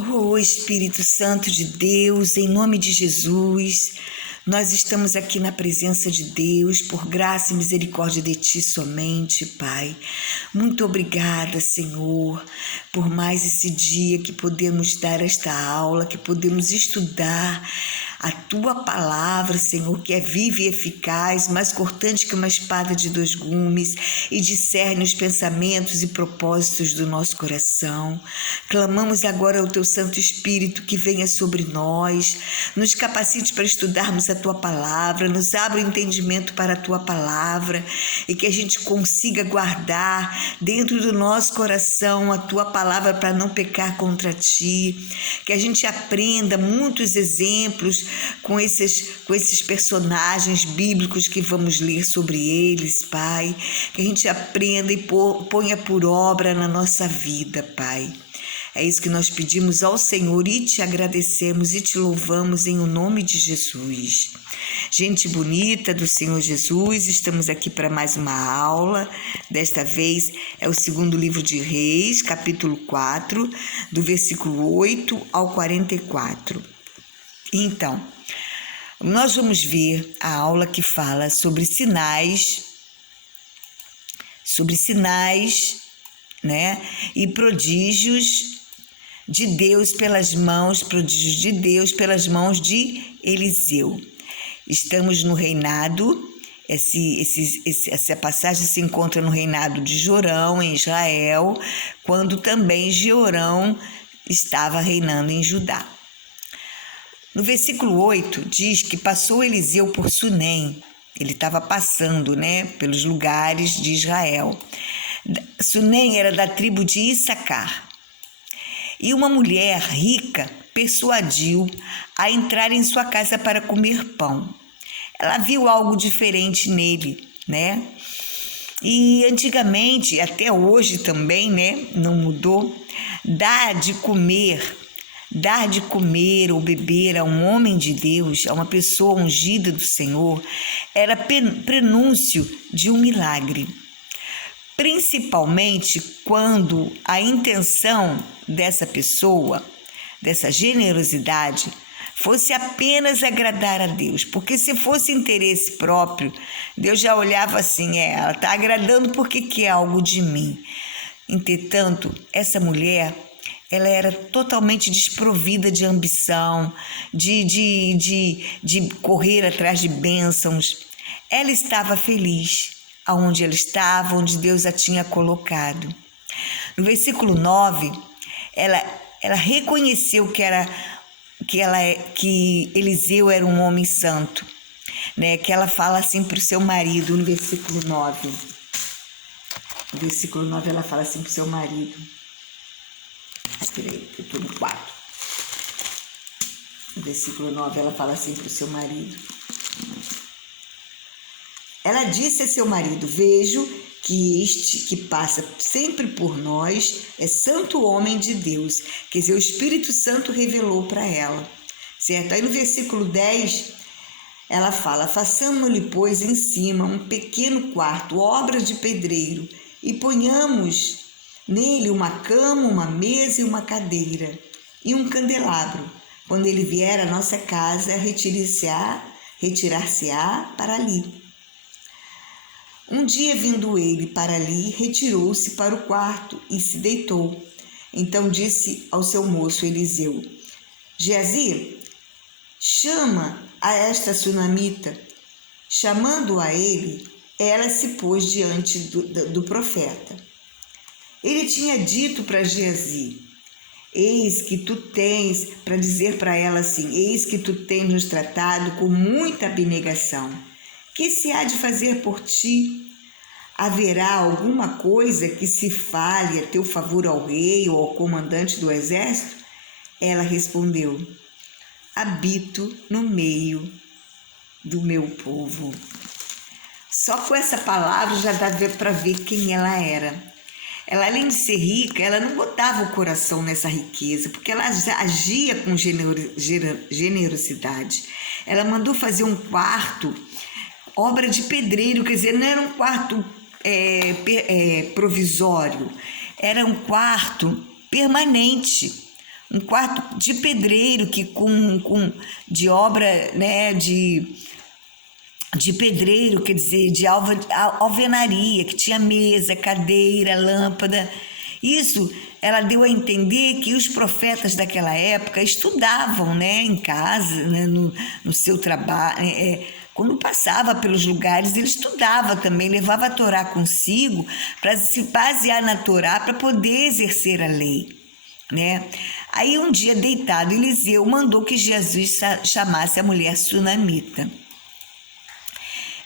Oh, Espírito Santo de Deus, em nome de Jesus, nós estamos aqui na presença de Deus, por graça e misericórdia de Ti somente, Pai. Muito obrigada, Senhor, por mais esse dia que podemos dar esta aula, que podemos estudar a Tua palavra, Senhor, que é viva e eficaz, mais cortante que uma espada de dois gumes e discerne os pensamentos e propósitos do nosso coração. Clamamos agora ao Teu Santo Espírito que venha sobre nós, nos capacite para estudarmos a Tua palavra, nos abra o entendimento para a Tua palavra e que a gente consiga guardar dentro do nosso coração a Tua palavra para não pecar contra Ti, que a gente aprenda muitos exemplos com esses personagens bíblicos que vamos ler sobre eles, Pai, que a gente aprenda e ponha por obra na nossa vida, Pai. É isso que nós pedimos ao Senhor e te agradecemos e te louvamos em o nome de Jesus. Gente bonita do Senhor Jesus, estamos aqui para mais uma aula. Desta vez é o segundo livro de Reis, capítulo 4, do versículo 8 ao 44. Então, nós vamos ver a aula que fala sobre sinais, né, e prodígios de Deus prodígios de Deus pelas mãos de Eliseu. Estamos no reinado, essa passagem se encontra no reinado de Jorão, em Israel, quando também Jeorão estava reinando em Judá. No versículo 8 diz que passou Eliseu por Sunem. Ele estava passando, né, pelos lugares de Israel. Sunem era da tribo de Issacar. E uma mulher rica persuadiu a entrar em sua casa para comer pão. Ela viu algo diferente nele, né? E antigamente, até hoje também, né, não mudou, dar de comer ou beber a um homem de Deus, a uma pessoa ungida do Senhor, era prenúncio de um milagre. Principalmente quando a intenção dessa pessoa, dessa generosidade, fosse apenas agradar a Deus. Porque se fosse interesse próprio, Deus já olhava assim, ela está agradando porque quer algo de mim. Entretanto, essa mulher, ela era totalmente desprovida de ambição, de correr atrás de bênçãos. Ela estava feliz aonde ela estava, onde Deus a tinha colocado. No versículo 9, ela reconheceu que Eliseu era um homem santo, né? Que ela fala assim para o seu marido, no versículo 9. No versículo 9 ela fala assim para o seu marido. Peraí, eu estou no 4. No versículo 9 ela fala assim para o seu marido. Ela disse a seu marido: vejo que este que passa sempre por nós é santo homem de Deus, quer dizer, o Espírito Santo revelou para ela, certo? Aí no versículo 10, ela fala: façamos-lhe, pois, em cima um pequeno quarto, obra de pedreiro, e ponhamos nele uma cama, uma mesa e uma cadeira, e um candelabro. Quando ele vier à nossa casa, retirar-se-á para ali. Um dia, vindo ele para ali, retirou-se para o quarto e se deitou. Então disse ao seu moço Eliseu: Geazi, chama a esta sunamita. Chamando a ele, ela se pôs diante do profeta. Ele tinha dito para Geazi: eis que tu tens, para dizer para ela assim, eis que tu tens nos tratado com muita abnegação. Que se há de fazer por ti? Haverá alguma coisa que se fale a teu favor ao rei ou ao comandante do exército? Ela respondeu: habito no meio do meu povo. Só com essa palavra já dá para ver quem ela era. Ela, além de ser rica, ela não botava o coração nessa riqueza, porque ela agia com generosidade. Ela mandou fazer um quarto, obra de pedreiro, quer dizer, não era um quarto provisório, era um quarto permanente, um quarto de pedreiro, que de obra, né, de pedreiro, quer dizer, de alvenaria, que tinha mesa, cadeira, lâmpada. Isso, ela deu a entender que os profetas daquela época estudavam, né, em casa, né, no seu trabalho. Quando passava pelos lugares, ele estudava também, levava a Torá consigo para se basear na Torá para poder exercer a lei, né? Aí um dia, deitado, Eliseu mandou que Jesus chamasse a mulher sunamita.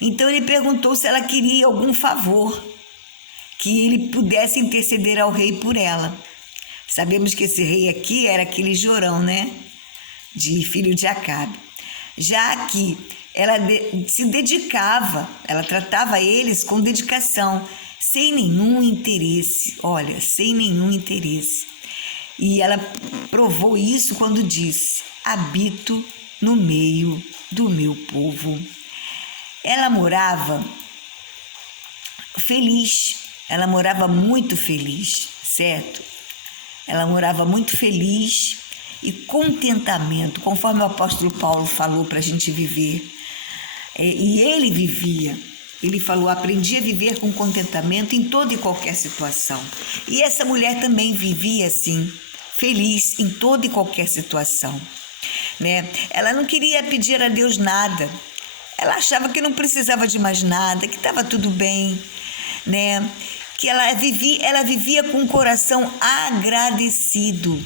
Então ele perguntou se ela queria algum favor, que ele pudesse interceder ao rei por ela. Sabemos que esse rei aqui era aquele Jorão, né? Filho de Acabe. Já que ela se dedicava, ela tratava eles com dedicação, sem nenhum interesse. Olha, sem nenhum interesse. E ela provou isso quando disse: habito no meio do meu povo. Ela morava feliz, ela morava muito feliz, certo? Ela morava muito feliz e contentamento, conforme o apóstolo Paulo falou para a gente viver. E ele vivia, ele falou: aprendi a viver com contentamento em toda e qualquer situação. E essa mulher também vivia assim, feliz em toda e qualquer situação, né? Ela não queria pedir a Deus nada. Ela achava que não precisava de mais nada, que estava tudo bem, né? Que ela vivia com o coração agradecido.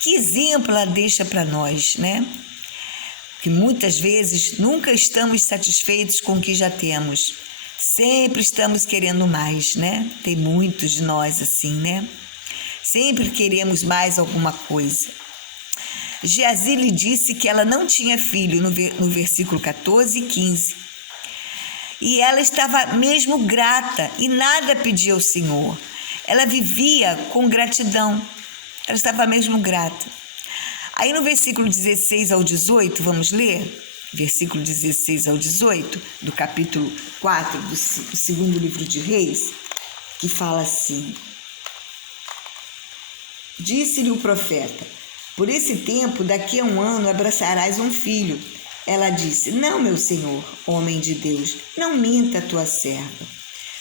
Que exemplo ela deixa para nós, né? Que muitas vezes nunca estamos satisfeitos com o que já temos. Sempre estamos querendo mais, né? Tem muitos de nós assim, né? Sempre queremos mais alguma coisa. Geazi lhe disse que ela não tinha filho, no versículo 14 e 15. E ela estava mesmo grata e nada pedia ao Senhor. Ela vivia com gratidão. Ela estava mesmo grata. Aí no versículo 16 ao 18, vamos ler? Versículo 16 ao 18, do capítulo 4 do segundo livro de Reis, que fala assim: disse-lhe o profeta: por esse tempo, daqui a 1 ano, abraçarás um filho. Ela disse: não, meu senhor, homem de Deus, não minta a tua serva.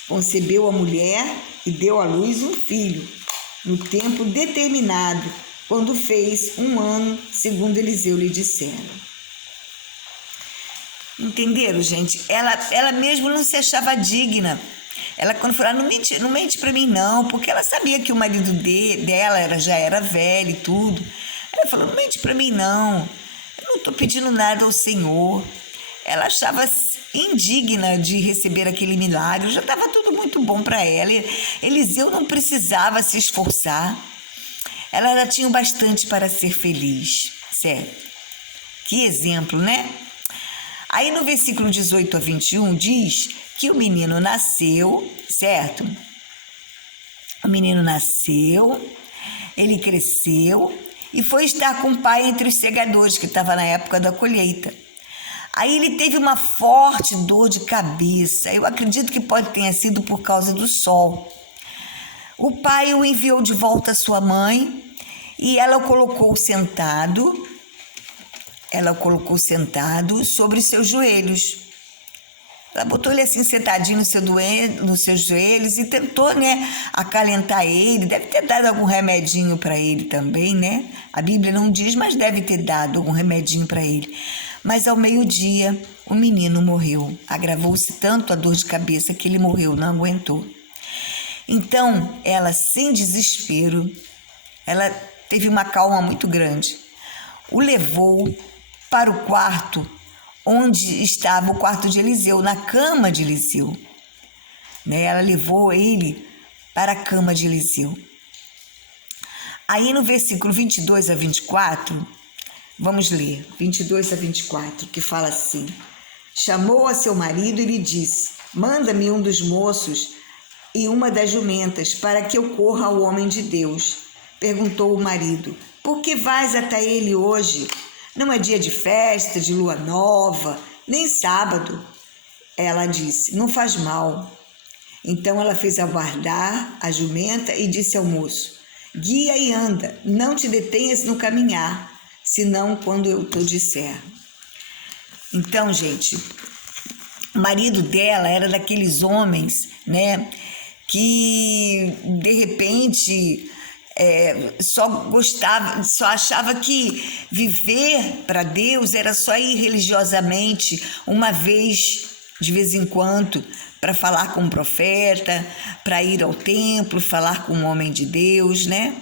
Concebeu a mulher e deu à luz um filho, no tempo determinado, quando fez 1 ano, segundo Eliseu lhe dissera. Entenderam, gente? Ela mesmo não se achava digna. Ela, quando falou: não mente para mim não, porque ela sabia que o marido dela já era velho e tudo. Ela falou: não mente para mim não, eu não estou pedindo nada ao Senhor. Ela achava indigna de receber aquele milagre, já estava tudo muito bom para ela. Eliseu não precisava se esforçar, ela já tinha o bastante para ser feliz, certo? Que exemplo, né? Aí no versículo 18 a 21 diz que o menino nasceu, certo? O menino nasceu, ele cresceu e foi estar com o pai entre os segadores, que estava na época da colheita. Aí ele teve uma forte dor de cabeça. Eu acredito que pode ter sido por causa do sol. O pai o enviou de volta à sua mãe e ela o colocou sentado sobre os seus joelhos. Ela botou ele assim sentadinho nos seus joelhos e tentou, né, acalentar ele. Deve ter dado algum remedinho para ele também, né? A Bíblia não diz, mas deve ter dado algum remedinho para ele. Mas ao meio-dia, o menino morreu. Agravou-se tanto a dor de cabeça que ele morreu, não aguentou. Então, ela, sem desespero, ela teve uma calma muito grande. O levou para o quarto onde estava o quarto de Eliseu, na cama de Eliseu. Ela levou ele para a cama de Eliseu. Aí no versículo 22 a 24, vamos ler, 22 a 24, que fala assim: chamou a seu marido e lhe disse: manda-me um dos moços e uma das jumentas, para que eu corra ao homem de Deus. Perguntou o marido: por que vais até ele hoje? Não é dia de festa, de lua nova, nem sábado. Ela disse: não faz mal. Então ela fez aguardar a jumenta e disse ao moço: guia e anda, não te detenhas no caminhar, senão quando eu te disser. Então, gente, o marido dela era daqueles homens, né, que de repente só achava que viver para Deus era só ir religiosamente uma vez, de vez em quando, para falar com um profeta, para ir ao templo, falar com um homem de Deus, né?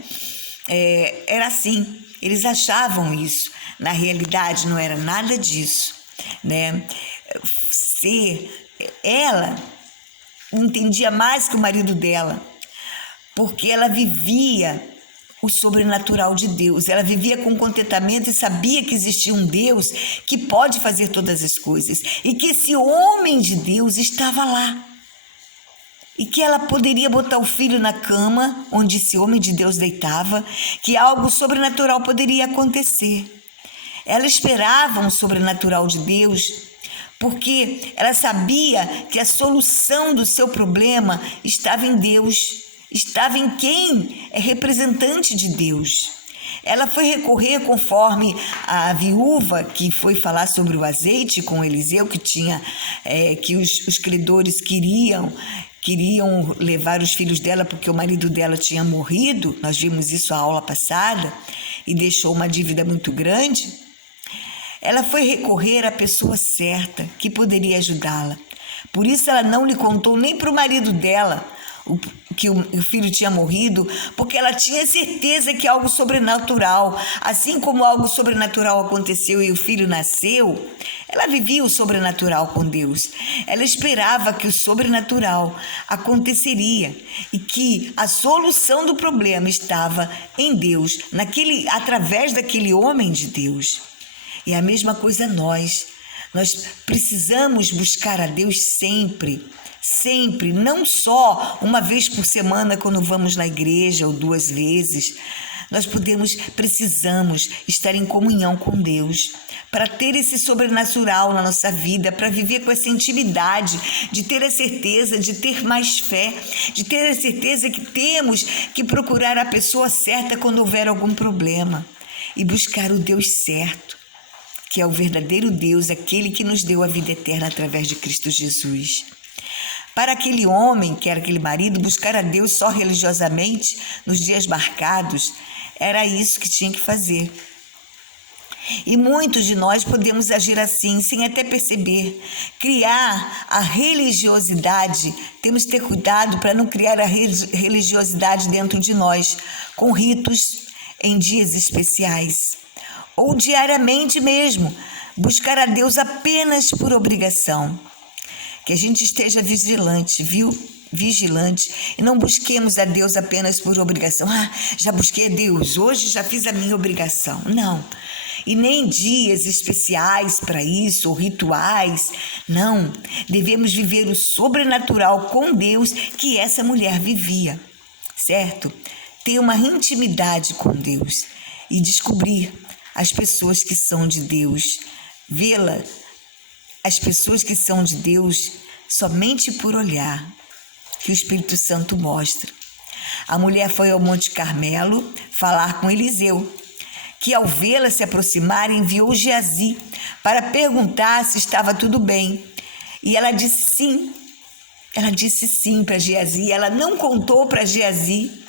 Era assim, eles achavam isso. Na realidade, não era nada disso, né? Ela entendia mais que o marido dela, porque ela vivia o sobrenatural de Deus. Ela vivia com contentamento e sabia que existia um Deus que pode fazer todas as coisas e que esse homem de Deus estava lá. E que ela poderia botar o filho na cama onde esse homem de Deus deitava, que algo sobrenatural poderia acontecer. Ela esperava um sobrenatural de Deus, porque ela sabia que a solução do seu problema estava em Deus, estava em quem é representante de Deus. Ela foi recorrer conforme a viúva que foi falar sobre o azeite com Eliseu, que os credores queriam levar os filhos dela porque o marido dela tinha morrido. Nós vimos isso na aula passada e deixou uma dívida muito grande. Ela foi recorrer à pessoa certa que poderia ajudá-la. Por isso ela não lhe contou nem para o marido dela que o filho tinha morrido, porque ela tinha certeza que algo sobrenatural, assim como algo sobrenatural aconteceu e o filho nasceu, ela vivia o sobrenatural com Deus. Ela esperava que o sobrenatural aconteceria e que a solução do problema estava em Deus, através daquele homem de Deus. E a mesma coisa nós precisamos buscar a Deus sempre, sempre, não só uma vez por semana quando vamos na igreja ou 2 vezes. Nós precisamos estar em comunhão com Deus para ter esse sobrenatural na nossa vida, para viver com essa intimidade, de ter a certeza, de ter mais fé, de ter a certeza que temos que procurar a pessoa certa quando houver algum problema e buscar o Deus certo, que é o verdadeiro Deus, aquele que nos deu a vida eterna através de Cristo Jesus. Para aquele homem, que era aquele marido, buscar a Deus só religiosamente nos dias marcados, era isso que tinha que fazer. E muitos de nós podemos agir assim, sem até perceber. Criar a religiosidade, temos que ter cuidado para não criar a religiosidade dentro de nós, com ritos em dias especiais. Ou diariamente mesmo, buscar a Deus apenas por obrigação. Que a gente esteja vigilante, vigilante, e não busquemos a Deus apenas por obrigação. Já busquei a Deus, hoje já fiz a minha obrigação. Não. E nem dias especiais para isso, ou rituais. Não. Devemos viver o sobrenatural com Deus que essa mulher vivia, certo? Ter uma intimidade com Deus e descobrir as pessoas que são de Deus, as pessoas que são de Deus somente por olhar, que o Espírito Santo mostra. A mulher foi ao Monte Carmelo falar com Eliseu, que ao vê-la se aproximar enviou Geazi para perguntar se estava tudo bem. E ela disse sim. Ela disse sim para Geazi. Ela não contou para Geazi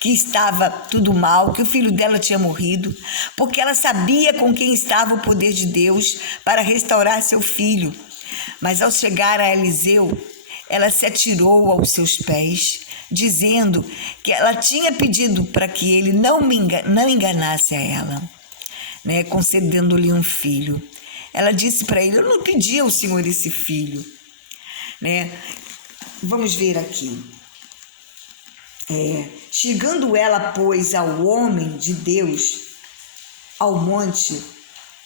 que estava tudo mal, que o filho dela tinha morrido, porque ela sabia com quem estava o poder de Deus para restaurar seu filho. Mas ao chegar a Eliseu, ela se atirou aos seus pés, dizendo que ela tinha pedido para que ele não enganasse a ela, né, concedendo-lhe um filho. Ela disse para ele: eu não pedi ao Senhor esse filho, né? Vamos ver aqui. Chegando ela, pois, ao homem de Deus, ao monte,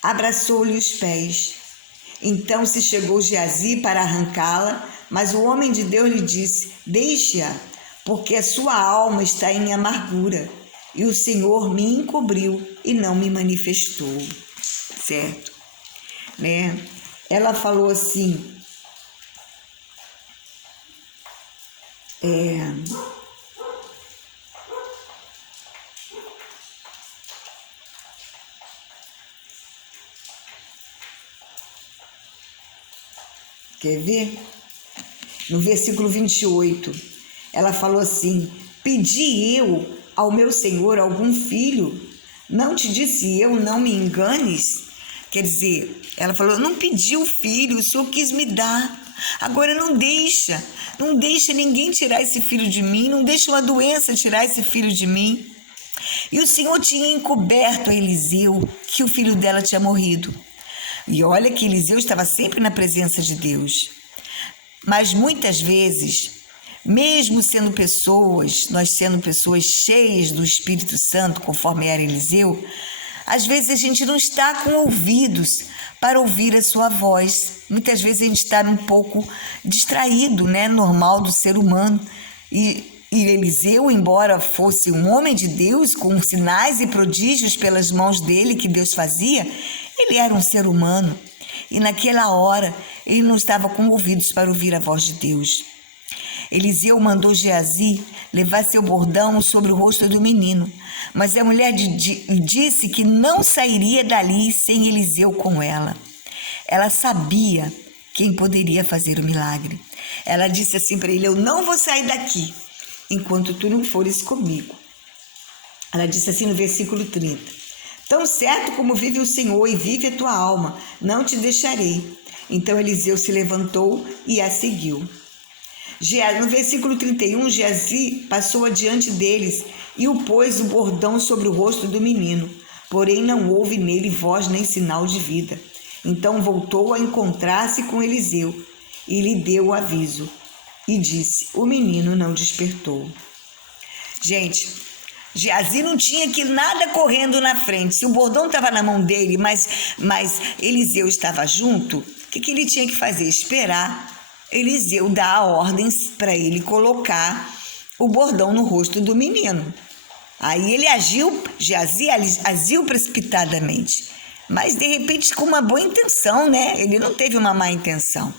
abraçou-lhe os pés. Então se chegou Geazi para arrancá-la, mas o homem de Deus lhe disse: deixe-a, porque a sua alma está em amargura, e o Senhor me encobriu e não me manifestou. Certo? Né? Ela falou assim, Quer ver? No versículo 28, ela falou assim: pedi eu ao meu senhor algum filho? Não te disse eu, não me enganes? Quer dizer, ela falou: não pedi o filho, o senhor quis me dar. Agora não deixa ninguém tirar esse filho de mim, não deixa uma doença tirar esse filho de mim. E o Senhor tinha encoberto a Eliseu que o filho dela tinha morrido. E olha que Eliseu estava sempre na presença de Deus. Mas muitas vezes, mesmo nós sendo pessoas cheias do Espírito Santo, conforme era Eliseu, às vezes a gente não está com ouvidos para ouvir a sua voz. Muitas vezes a gente está um pouco distraído, né? Normal do ser humano. E Eliseu, embora fosse um homem de Deus, com sinais e prodígios pelas mãos dele que Deus fazia, ele era um ser humano. E naquela hora ele não estava com ouvidos para ouvir a voz de Deus. Eliseu mandou Geazi levar seu bordão sobre o rosto do menino, mas a mulher disse que não sairia dali sem Eliseu com ela. Ela sabia quem poderia fazer o milagre. Ela disse assim para ele: eu não vou sair daqui enquanto tu não fores comigo. Ela disse assim no versículo 30: tão certo como vive o Senhor e vive a tua alma, não te deixarei. Então Eliseu se levantou e a seguiu. No versículo 31, Geazi passou adiante deles e o pôs o bordão sobre o rosto do menino, porém não houve nele voz nem sinal de vida. Então voltou a encontrar-se com Eliseu e lhe deu o aviso e disse: o menino não despertou. Gente, Geazi não tinha que nada correndo na frente. Se o bordão estava na mão dele, mas Eliseu estava junto, o que ele tinha que fazer? Esperar Eliseu dar ordens para ele colocar o bordão no rosto do menino. Aí ele Geazi agiu precipitadamente, mas de repente com uma boa intenção, né? Ele não teve uma má intenção,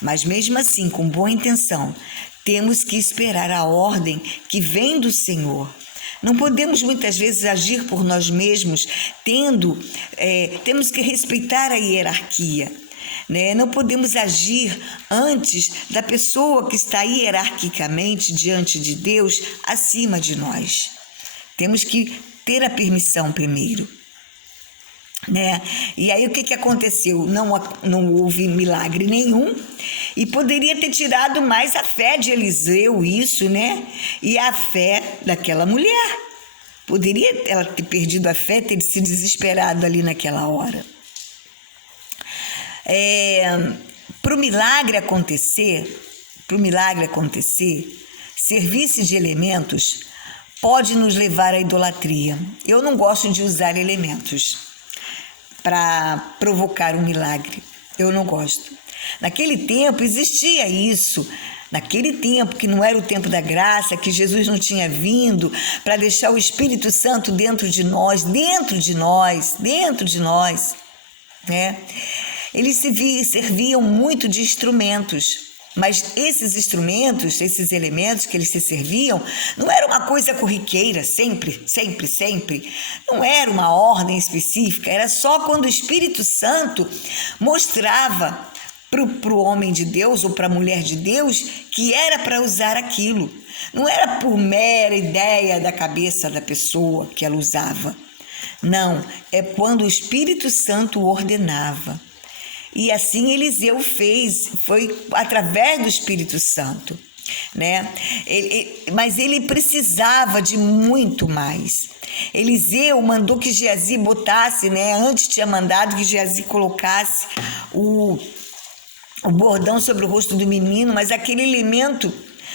mas mesmo assim, com boa intenção, temos que esperar a ordem que vem do Senhor. Não podemos muitas vezes agir por nós mesmos, temos que respeitar a hierarquia. Né? Não podemos agir antes da pessoa que está hierarquicamente diante de Deus acima de nós. Temos que ter a permissão primeiro. Né? E aí o que aconteceu? Não houve milagre nenhum e poderia ter tirado mais a fé de Eliseu, isso, né? E a fé daquela mulher. Poderia ela ter perdido a fé, ter se desesperado ali naquela hora. Para o milagre acontecer, serviço de elementos pode nos levar à idolatria. Eu não gosto de usar elementos para provocar um milagre. Eu não gosto. Naquele tempo existia isso. Naquele tempo que não era o tempo da graça, que Jesus não tinha vindo para deixar o Espírito Santo dentro de nós, né? Eles serviam muito de instrumentos, mas esses instrumentos, esses elementos que eles se serviam, não era uma coisa corriqueira, sempre. Não era uma ordem específica, era só quando o Espírito Santo mostrava para o homem de Deus ou para a mulher de Deus que era para usar aquilo. Não era por mera ideia da cabeça da pessoa que ela usava. Não, é quando o Espírito Santo ordenava. E assim Eliseu foi através do Espírito Santo, né? Mas ele precisava de muito mais. Eliseu mandou que Geazi botasse, né? Antes tinha mandado que Geazi colocasse o bordão sobre o rosto do menino, mas aquele elemento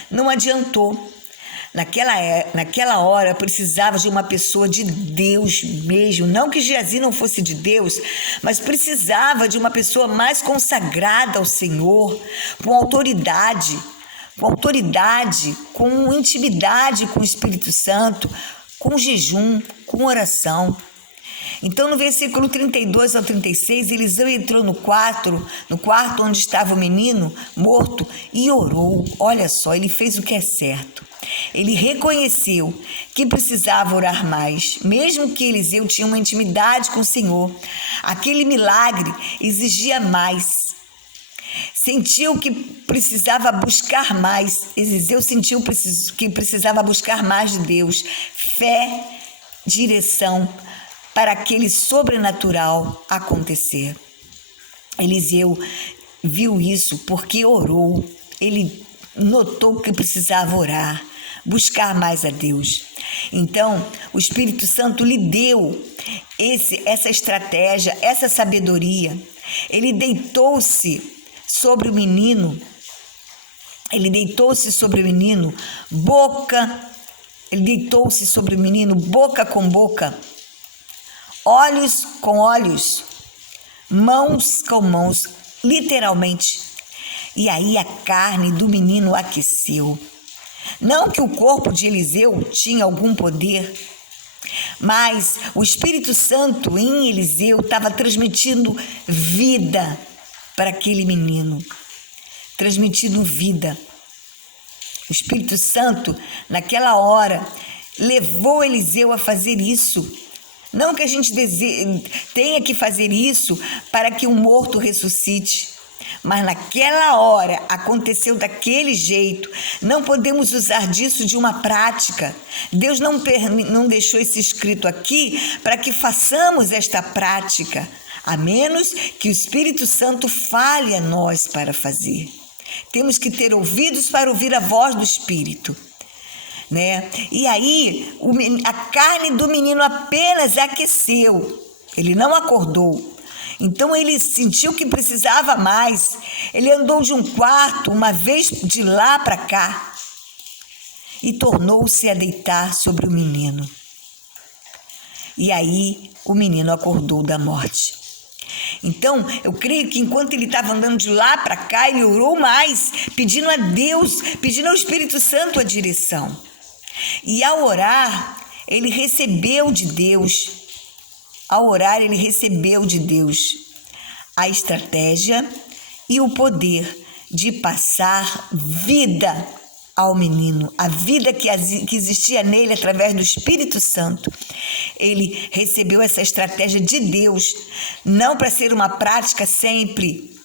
não adiantou. Naquela hora precisava de uma pessoa de Deus mesmo, não que Geazi não fosse de Deus, mas precisava de uma pessoa mais consagrada ao Senhor, com autoridade, com intimidade com o Espírito Santo, com jejum, com oração. Então, no versículo 32 ao 36, Eliseu entrou no quarto onde estava o menino morto e orou. Olha só, ele fez o que é certo. Ele reconheceu que precisava orar mais, mesmo que Eliseu tinha uma intimidade com o Senhor. Aquele milagre exigia mais. sentiu que precisava buscar mais. Eliseu sentiu que precisava buscar mais de Deus. Fé, direção para aquele sobrenatural acontecer. Eliseu viu isso porque orou. Ele notou que precisava orar, buscar mais a Deus. Então, o Espírito Santo lhe deu essa estratégia, essa sabedoria. Ele deitou-se sobre o menino, boca com boca, olhos com olhos, mãos com mãos, literalmente. E aí a carne do menino aqueceu. Não que o corpo de Eliseu tinha algum poder, mas o Espírito Santo em Eliseu estava transmitindo vida para aquele menino. Transmitindo vida. O Espírito Santo, naquela hora, levou Eliseu a fazer isso. Não que a gente tenha que fazer isso para que um morto ressuscite. Mas naquela hora aconteceu daquele jeito. Não podemos usar disso de uma prática. Deus não deixou isso escrito aqui para que façamos esta prática, a menos que o Espírito Santo fale a nós para fazer. Temos que ter ouvidos para ouvir a voz do Espírito, né? E aí a carne do menino apenas aqueceu. Ele não acordou. Então ele sentiu que precisava mais. Ele andou de um quarto, uma vez de lá para cá, e tornou-se a deitar sobre o menino. E aí o menino acordou da morte. Então, eu creio que enquanto ele estava andando de lá para cá, ele orou mais, pedindo a Deus, pedindo ao Espírito Santo a direção. E ao orar, ele recebeu de Deus. Ao orar, ele recebeu de Deus a estratégia e o poder de passar vida ao menino, a vida que existia nele através do Espírito Santo. Ele recebeu essa estratégia de Deus, não para ser uma prática sempre,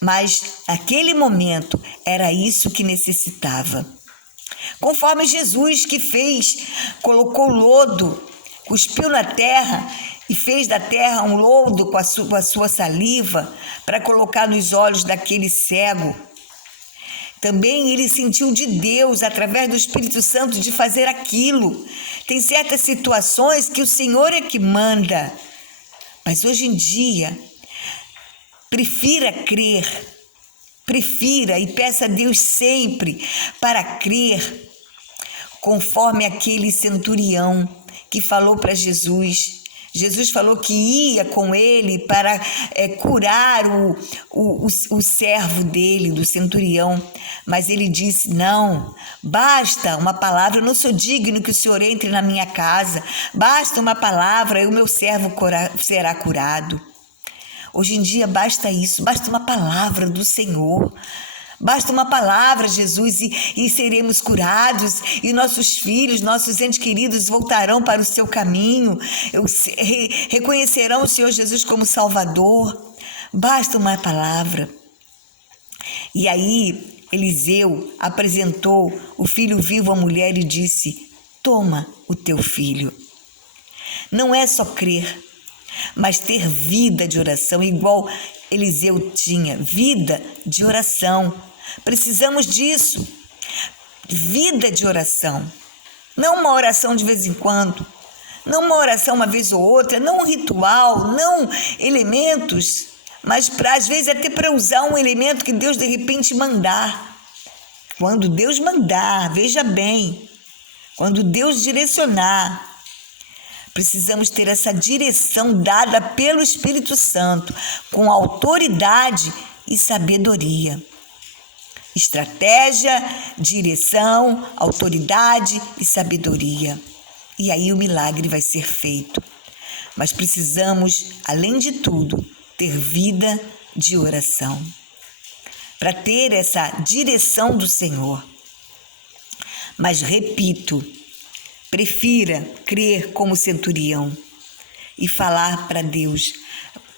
mas naquele momento era isso que necessitava. Conforme Jesus que fez, colocou lodo, cuspiu na terra e fez da terra um lodo com a sua saliva para colocar nos olhos daquele cego. Também ele sentiu de Deus, através do Espírito Santo, de fazer aquilo. Tem certas situações que o Senhor é que manda. Mas hoje em dia, prefira crer. Prefira e peça a Deus sempre para crer, conforme aquele centurião que falou para Jesus. Jesus falou que ia com ele para curar o servo dele, do centurião. Mas ele disse, não, basta uma palavra, eu não sou digno que o Senhor entre na minha casa. Basta uma palavra e o meu servo será curado. Hoje em dia basta isso, basta uma palavra do Senhor. Basta uma palavra, Jesus, e seremos curados, e nossos filhos, nossos entes queridos voltarão para o seu caminho, reconhecerão o Senhor Jesus como Salvador. Basta uma palavra. E aí Eliseu apresentou o filho vivo à mulher e disse, toma o teu filho. Não é só crer, mas ter vida de oração, igual Eliseu tinha, vida de oração. Precisamos disso, vida de oração. Não uma oração de vez em quando, não uma oração uma vez ou outra, não um ritual, não elementos, mas às vezes até para usar um elemento que Deus de repente mandar. Quando Deus mandar, veja bem, quando Deus direcionar, precisamos ter essa direção dada pelo Espírito Santo, com autoridade e sabedoria. Estratégia, direção, autoridade e sabedoria. E aí o milagre vai ser feito. Mas precisamos, além de tudo, ter vida de oração. Para ter essa direção do Senhor. Mas repito, prefira crer como centurião e falar para Deus,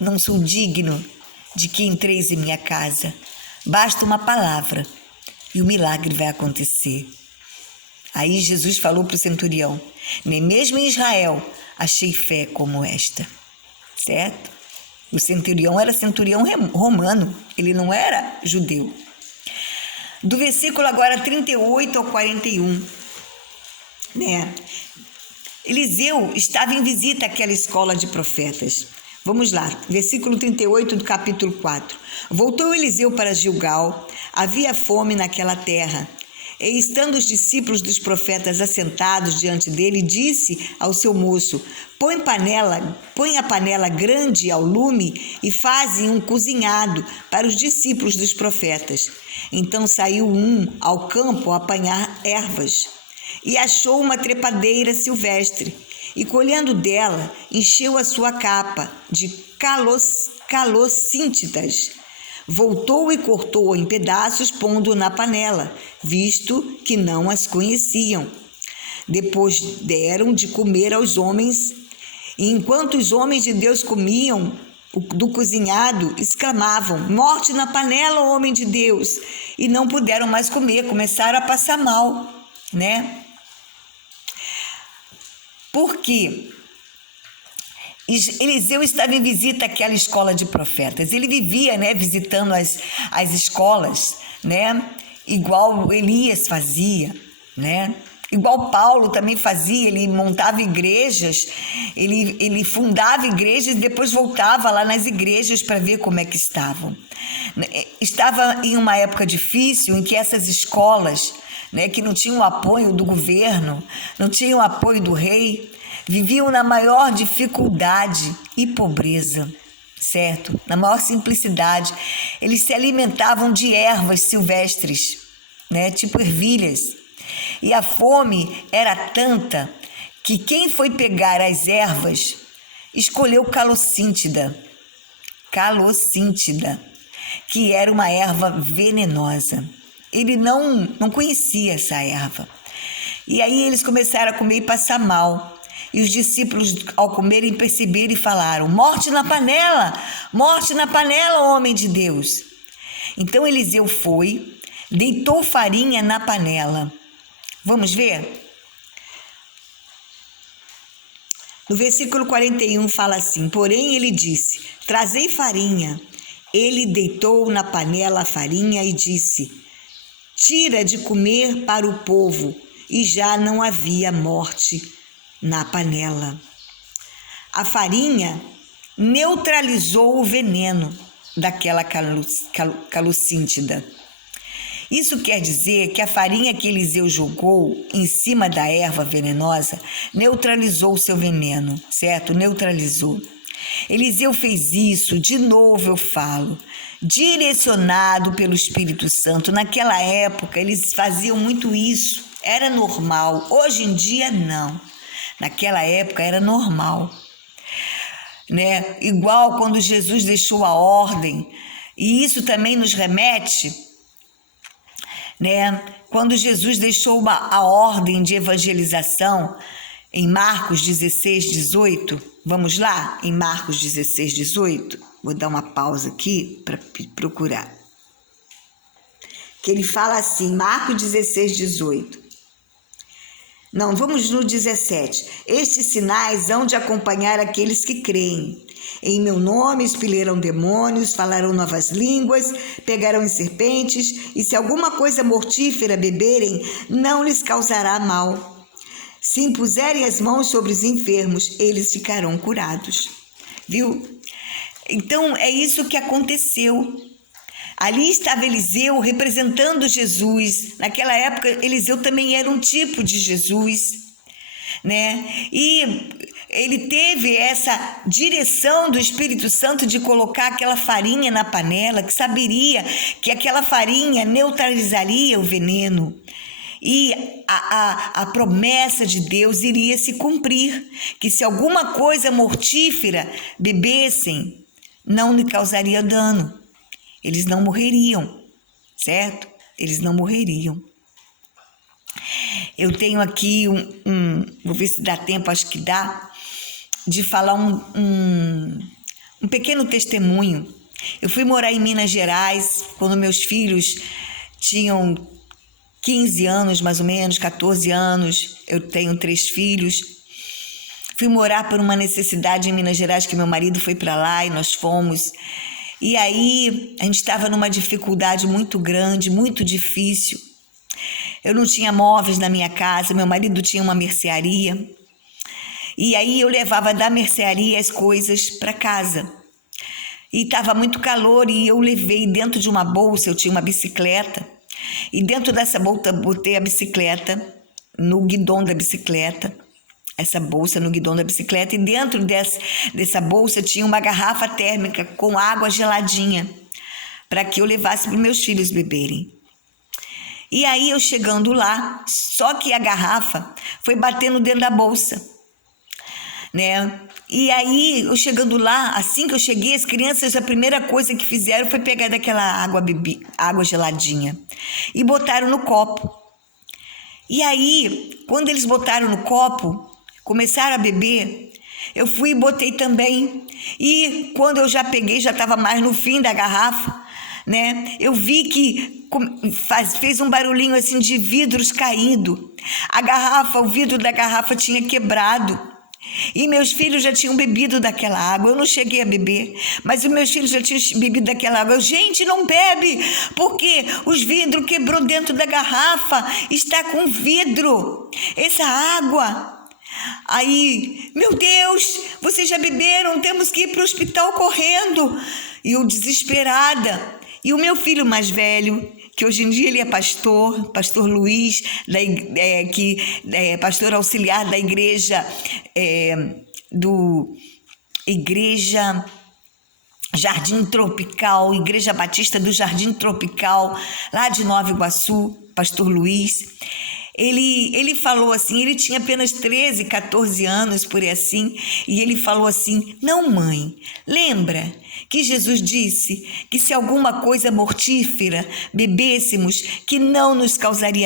não sou digno de que entreis em minha casa. Basta uma palavra e o milagre vai acontecer. Aí Jesus falou para o centurião: nem mesmo em Israel achei fé como esta. Certo? O centurião era centurião romano, ele não era judeu. Do versículo agora 38 ao 41, né? Eliseu estava em visita àquela escola de profetas. Vamos lá, versículo 38 do capítulo 4. Voltou Eliseu para Gilgal, havia fome naquela terra. E estando os discípulos dos profetas assentados diante dele, disse ao seu moço: põe a panela grande ao lume e faze um cozinhado para os discípulos dos profetas. Então saiu um ao campo a apanhar ervas e achou uma trepadeira silvestre e, colhendo dela, encheu a sua capa de calocíntidas. Voltou e cortou em pedaços, pondo na panela, visto que não as conheciam. Depois deram de comer aos homens, e enquanto os homens de Deus comiam do cozinhado, exclamavam: morte na panela, homem de Deus! E não puderam mais comer, começaram a passar mal, né? Por quê? Eliseu estava em visita àquela escola de profetas. Ele vivia, né, visitando as escolas, né, igual Elias fazia, né, igual Paulo também fazia. Ele montava igrejas, ele fundava igrejas e depois voltava lá nas igrejas para ver como é que estavam. Estava em uma época difícil em que essas escolas, né, que não tinham o apoio do governo, não tinham o apoio do rei, viviam na maior dificuldade e pobreza, certo? Na maior simplicidade. Eles se alimentavam de ervas silvestres, né? Tipo ervilhas. E a fome era tanta que quem foi pegar as ervas escolheu calocíntida, que era uma erva venenosa. Ele não conhecia essa erva. E aí eles começaram a comer e passar mal. E os discípulos, ao comerem, perceberam e falaram: morte na panela, homem de Deus. Então Eliseu foi, deitou farinha na panela. Vamos ver? No versículo 41 fala assim: porém ele disse: trazei farinha. Ele deitou na panela a farinha e disse: tira de comer para o povo. E já não havia morte na panela. A farinha neutralizou o veneno daquela calocíntida. Isso quer dizer que a farinha que Eliseu jogou em cima da erva venenosa neutralizou o seu veneno, certo? Neutralizou. Eliseu fez isso, de novo eu falo, direcionado pelo Espírito Santo. Naquela época eles faziam muito isso, era normal. Hoje em dia não. Naquela época era normal, né? Igual quando Jesus deixou a ordem, e isso também nos remete, né? Quando Jesus deixou a ordem de evangelização em Marcos 16, 18, vamos lá? Em Marcos 16, 18, vou dar uma pausa aqui para procurar. Que ele fala assim, Marcos 16, 18. Não, vamos no 17. Estes sinais hão de acompanhar aqueles que creem. Em meu nome expelirão demônios, falarão novas línguas, pegarão em serpentes, e se alguma coisa mortífera beberem, não lhes causará mal. Se impuserem as mãos sobre os enfermos, eles ficarão curados. Viu? Então, é isso que aconteceu. Ali estava Eliseu representando Jesus. Naquela época, Eliseu também era um tipo de Jesus, né? E ele teve essa direção do Espírito Santo de colocar aquela farinha na panela, que saberia que aquela farinha neutralizaria o veneno. E a promessa de Deus iria se cumprir, que se alguma coisa mortífera bebessem, não lhe causaria dano. Eles não morreriam, certo? Eles não morreriam. Eu tenho aqui vou ver se dá tempo, acho que dá, de falar um pequeno testemunho Eu fui morar em Minas Gerais quando meus filhos tinham 15 anos, mais ou menos, 14 anos. Eu tenho 3 filhos. Fui morar por uma necessidade em Minas Gerais, que meu marido foi para lá e nós fomos. E aí a gente estava numa dificuldade muito grande, muito difícil. Eu não tinha móveis na minha casa, meu marido tinha uma mercearia. E aí eu levava da mercearia as coisas para casa. E estava muito calor e eu levei dentro de uma bolsa, eu tinha uma bicicleta. E dentro dessa bolsa botei a bicicleta no guidão da bicicleta. Essa bolsa no guidão da bicicleta. E dentro dessa bolsa tinha uma garrafa térmica com água geladinha. Para que eu levasse para os meus filhos beberem. E aí eu chegando lá, só que a garrafa foi batendo dentro da bolsa, né? E aí eu chegando lá, assim que eu cheguei, as crianças, a primeira coisa que fizeram foi pegar daquela água geladinha e botaram no copo. E aí, quando eles botaram no copo, começaram a beber, eu fui e botei também. E quando eu já peguei, já estava mais no fim da garrafa, né? Eu vi que fez um barulhinho assim de vidros caindo. O vidro da garrafa tinha quebrado. E meus filhos já tinham bebido daquela água. Eu não cheguei a beber, mas os meus filhos já tinham bebido daquela água. Gente, não bebe, porque os vidros quebrou dentro da garrafa. Está com vidro, essa água. Aí, meu Deus, vocês já beberam? Temos que ir para o hospital correndo. E eu desesperada. E o meu filho mais velho, que hoje em dia ele é pastor Luiz, pastor auxiliar da igreja, Igreja Jardim Tropical, Igreja Batista do Jardim Tropical, lá de Nova Iguaçu, pastor Luiz. Ele falou assim, ele tinha apenas 13, 14 anos, por aí assim, e ele falou assim: não, mãe, lembra que Jesus disse que se alguma coisa mortífera bebêssemos, que não nos causaria